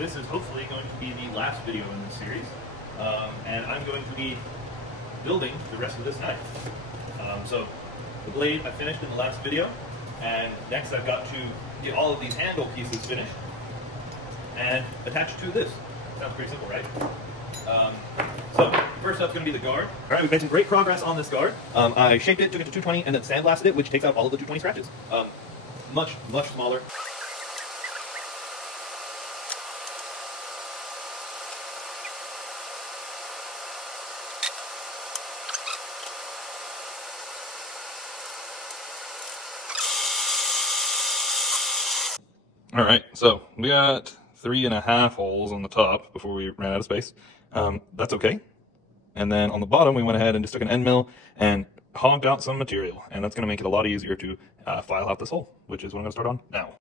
this is hopefully going to be the last video in this series, and I'm going to be building the rest of this knife. So the blade I finished in the last video, and next I've got to get all of these handle pieces finished and attach to this. Sounds pretty simple, right? So first up's going to be the guard. All right, we've made some great progress on this guard. I shaped it, took it to 220, and then sandblasted it, which takes out all of the 220 scratches. Much smaller. All right, so we got 3.5 holes on the top before we ran out of space. That's okay. And then on the bottom, we went ahead and just took an end mill and hogged out some material. And that's going to make it a lot easier to file out this hole, which is what I'm going to start on now.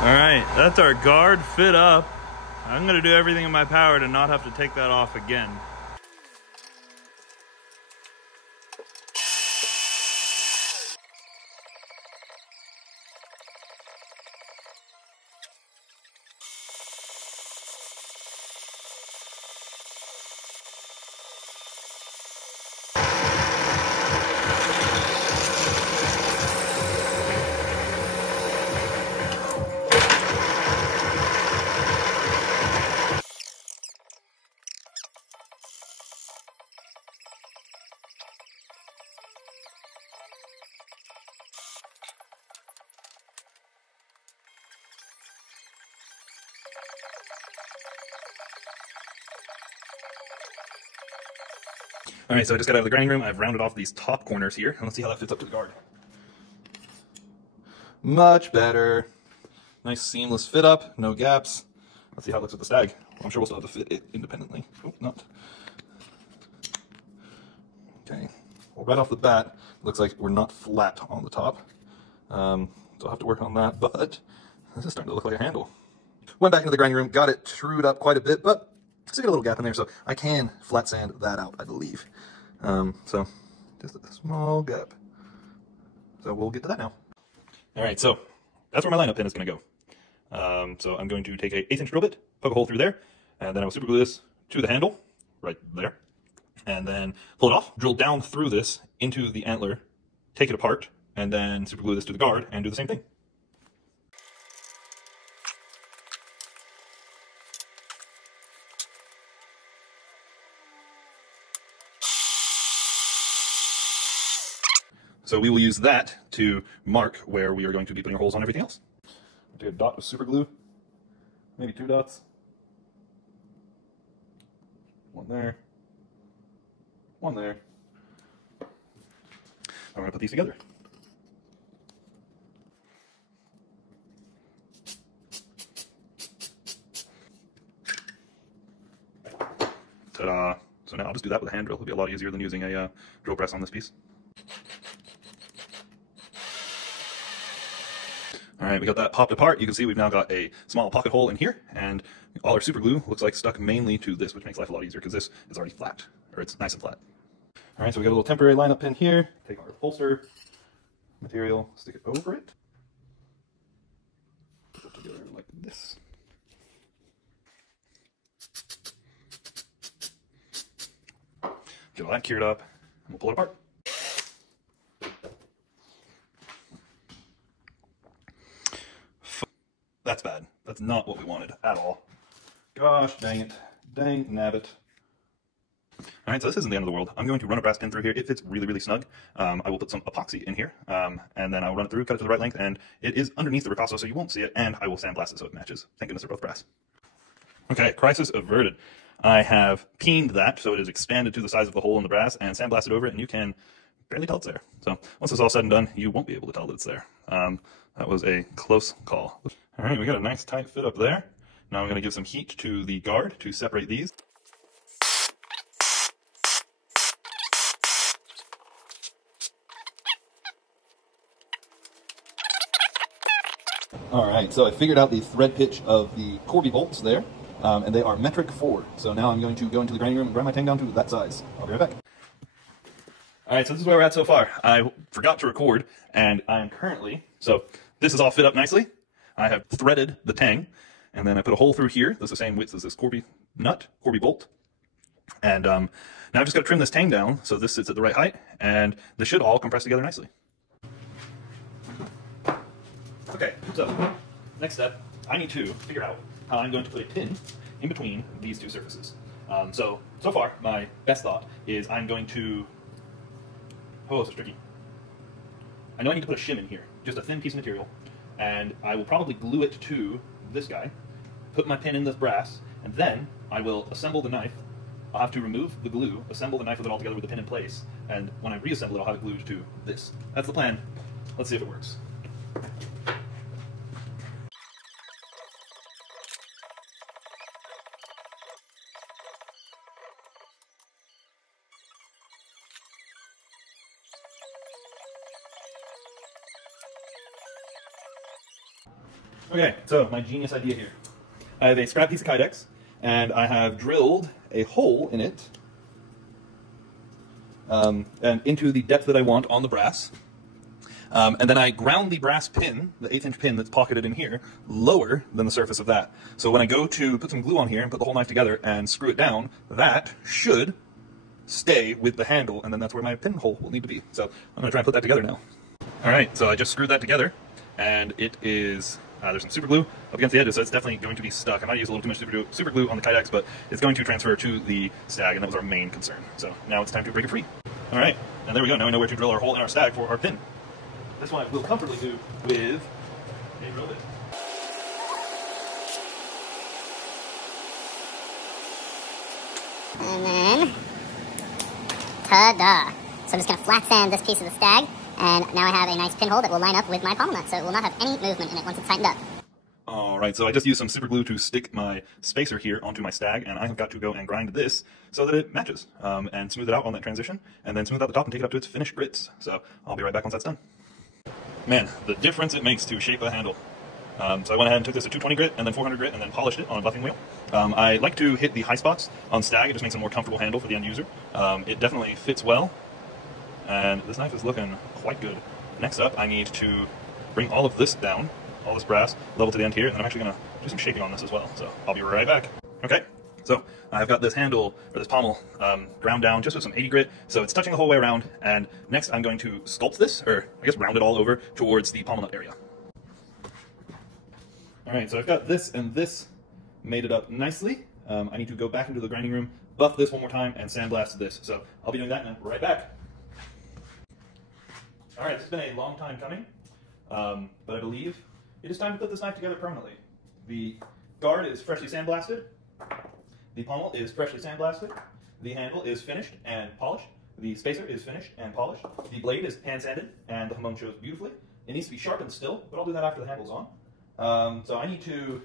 All right, that's our guard fit up. I'm gonna do everything in my power to not have to take that off again. All right, so I just got out of the grinding room. I've rounded off these top corners here, and let's see how that fits up to the guard. Much better. Nice seamless fit up, no gaps. Let's see how it looks with the stag. I'm sure we'll still have to fit it independently. Oh, not. Okay. Well, right off the bat, it looks like we're not flat on the top. So I'll have to work on that, but this is starting to look like a handle. Went back into the grinding room, got it trued up quite a bit, but still got a little gap in there, so I can flat sand that out, I believe. So just a small gap. So we'll get to that now. All right, so that's where my lineup pin is going to go. So I'm going to take a 1/8 inch drill bit, poke a hole through there, and then I will super glue this to the handle right there, and then pull it off, drill down through this into the antler, take it apart, and then super glue this to the guard and do the same thing. So we will use that to mark where we are going to be putting our holes on everything else. Do a dot of super glue, maybe 2 dots. One there, one there. I'm going to put these together. Ta-da! So now I'll just do that with a hand drill. It'll be a lot easier than using a drill press on this piece. All right, we got that popped apart. You can see we've now got a small pocket hole in here, and all our super glue looks like stuck mainly to this, which makes life a lot easier because this is already flat, or it's nice and flat. All right, so we got a little temporary lineup pin here. Take our upholster material, stick it over it. Put it together like this. Get all that cured up, and we'll pull it apart. That's bad. That's not what we wanted at all. Gosh dang it. Dang nabbit. All right, so this isn't the end of the world. I'm going to run a brass pin through here. It fits really, really snug. I will put some epoxy in here, and then I'll run it through, cut it to the right length, and it is underneath the ricasso, so you won't see it, and I will sandblast it so it matches. Thank goodness they're both brass. Okay, crisis averted. I have peened that so it is expanded to the size of the hole in the brass and sandblasted over it, and you can barely tell it's there. So once it's all said and done, you won't be able to tell that it's there. That was a close call. All right, we got a nice tight fit up there. Now I'm going to give some heat to the guard to separate these. All right, so I figured out the thread pitch of the Corby bolts there, and they are metric 4. So now I'm going to go into the grinding room and grind my tang down to that size. I'll be right back. All right, so this is where we're at so far. I forgot to record, and I'm currently, so this is all fit up nicely. I have threaded the tang, and then I put a hole through here. That's the same width as this Corby nut, Corby bolt. And now I've just got to trim this tang down so this sits at the right height, and this should all compress together nicely. Okay, so next step, I need to figure out how I'm going to put a pin in between these two surfaces. So far, my best thought is I'm going to, oh, this is tricky. I know I need to put a shim in here, just a thin piece of material, and I will probably glue it to this guy, put my pin in this brass, and then I will assemble the knife. I'll have to remove the glue, assemble the knife with it all together with the pin in place, and when I reassemble it, I'll have it glued to this. That's the plan. Let's see if it works. Okay, so my genius idea here. I have a scrap piece of Kydex, and I have drilled a hole in it, and into the depth that I want on the brass. And then I ground the brass pin, the 1/8" pin that's pocketed in here, lower than the surface of that. So when I go to put some glue on here and put the whole knife together and screw it down, that should stay with the handle, and then that's where my pinhole will need to be. So I'm going to try and put that together now. All right, so I just screwed that together, and it is... there's some super glue up against the edges, so it's definitely going to be stuck. I might use a little too much super glue on the Kydex, but it's going to transfer to the stag, and that was our main concern. So now it's time to break it free. All right, and there we go. Now we know where to drill our hole in our stag for our pin. This one I will comfortably do with a drill bit. And then, ta-da! So I'm just going to flat sand this piece of the stag, and now I have a nice pinhole that will line up with my pommel nut, so it will not have any movement in it once it's tightened up. Alright, so I just used some super glue to stick my spacer here onto my stag, and I have got to go and grind this so that it matches, and smooth it out on that transition, and then smooth out the top and take it up to its finished grits. So I'll be right back once that's done. Man, the difference it makes to shape a handle. So I went ahead and took this at 220 grit, and then 400 grit, and then polished it on a buffing wheel. I like to hit the high spots on stag. It just makes a more comfortable handle for the end user. It definitely fits well, and this knife is looking quite good. Next up, I need to bring all of this down, all this brass, level to the end here, and then I'm actually going to do some shaping on this as well. So I'll be right back. Okay, so I've got this handle, or this pommel, ground down just with some 80 grit, so it's touching the whole way around, and next I'm going to sculpt this, or I guess round it all over towards the pommel nut area. Alright, so I've got this and this made it up nicely. I need to go back into the grinding room, buff this one more time, and sandblast this. So I'll be doing that and right back. Alright, this has been a long time coming, but I believe it is time to put this knife together permanently. The guard is freshly sandblasted, the pommel is freshly sandblasted, the handle is finished and polished, the spacer is finished and polished, the blade is hand sanded, and the hamon shows beautifully. It needs to be sharpened still, but I'll do that after the handle's on. So I need to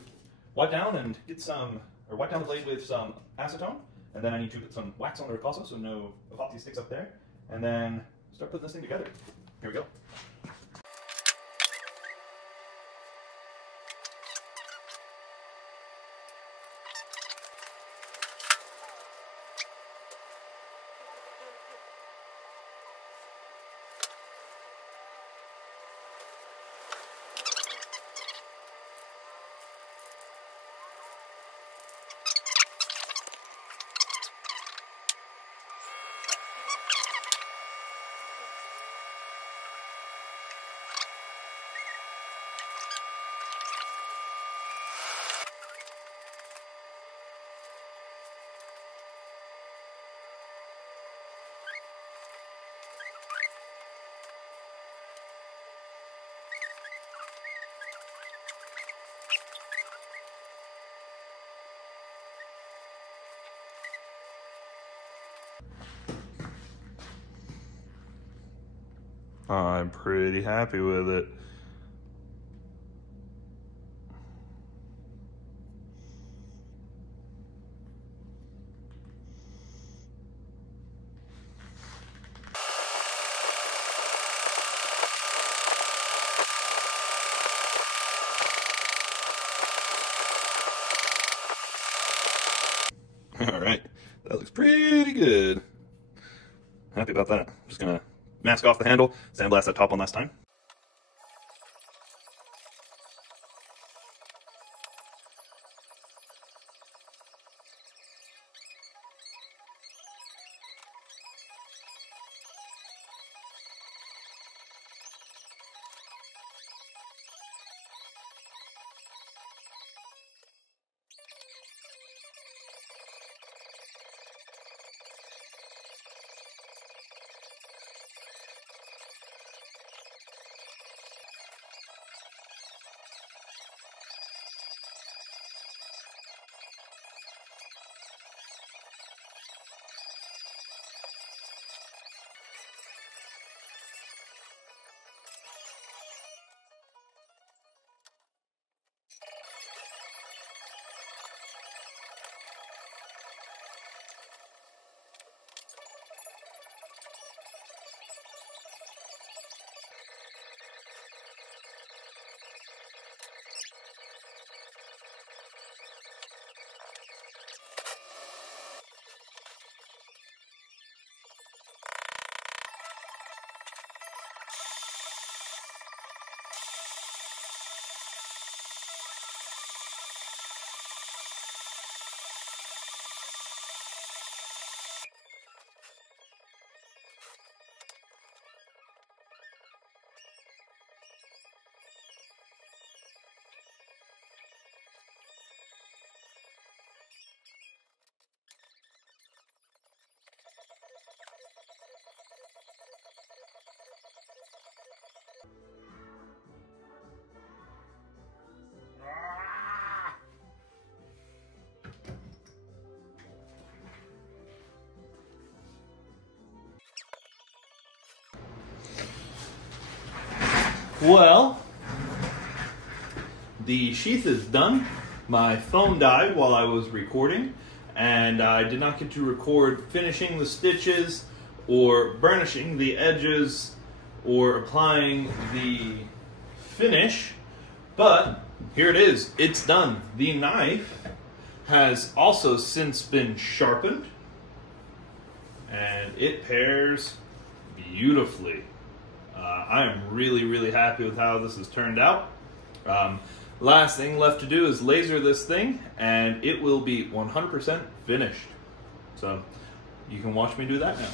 wipe down and get some, or wipe down the blade with some acetone, and then I need to put some wax on the ricasso so no epoxy sticks up there, and then start putting this thing together. Here we go. I'm pretty happy with it. All right, that looks pretty good. Happy about that. Just gonna mask off the handle, sandblast that top one last time. Well, the sheath is done. My phone died while I was recording, and I did not get to record finishing the stitches or burnishing the edges or applying the finish, but here it is. It's done. The knife has also since been sharpened, and it pairs beautifully. I am really happy with how this has turned out. Last thing left to do is laser this thing, and it will be 100% finished. So you can watch me do that now.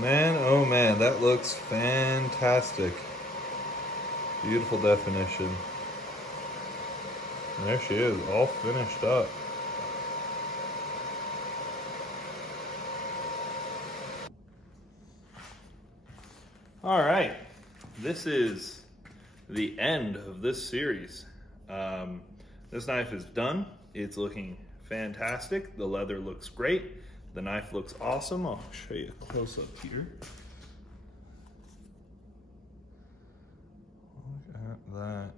Man, oh man, that looks fantastic. Beautiful definition. And there she is, all finished up. All right, this is the end of this series. This knife is done. It's looking fantastic. The leather looks great. The knife looks awesome. I'll show you a close up here. Look at that.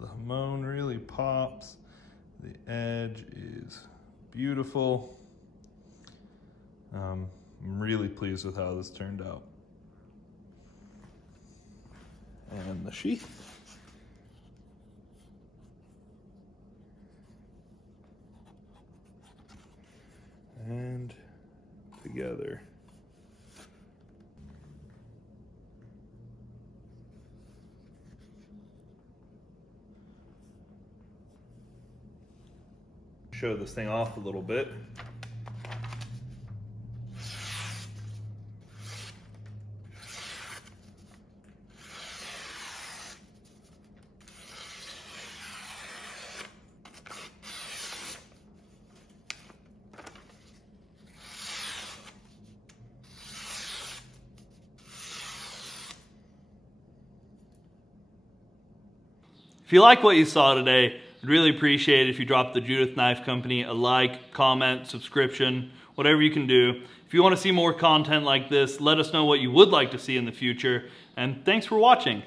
The hamon really pops. The edge is beautiful. I'm really pleased with how this turned out. And the sheath. And together. Show this thing off a little bit. If you like what you saw today, I'd really appreciate it if you dropped the Judith Knife Company a like, comment, subscription, whatever you can do. If you want to see more content like this, let us know what you would like to see in the future, and thanks for watching.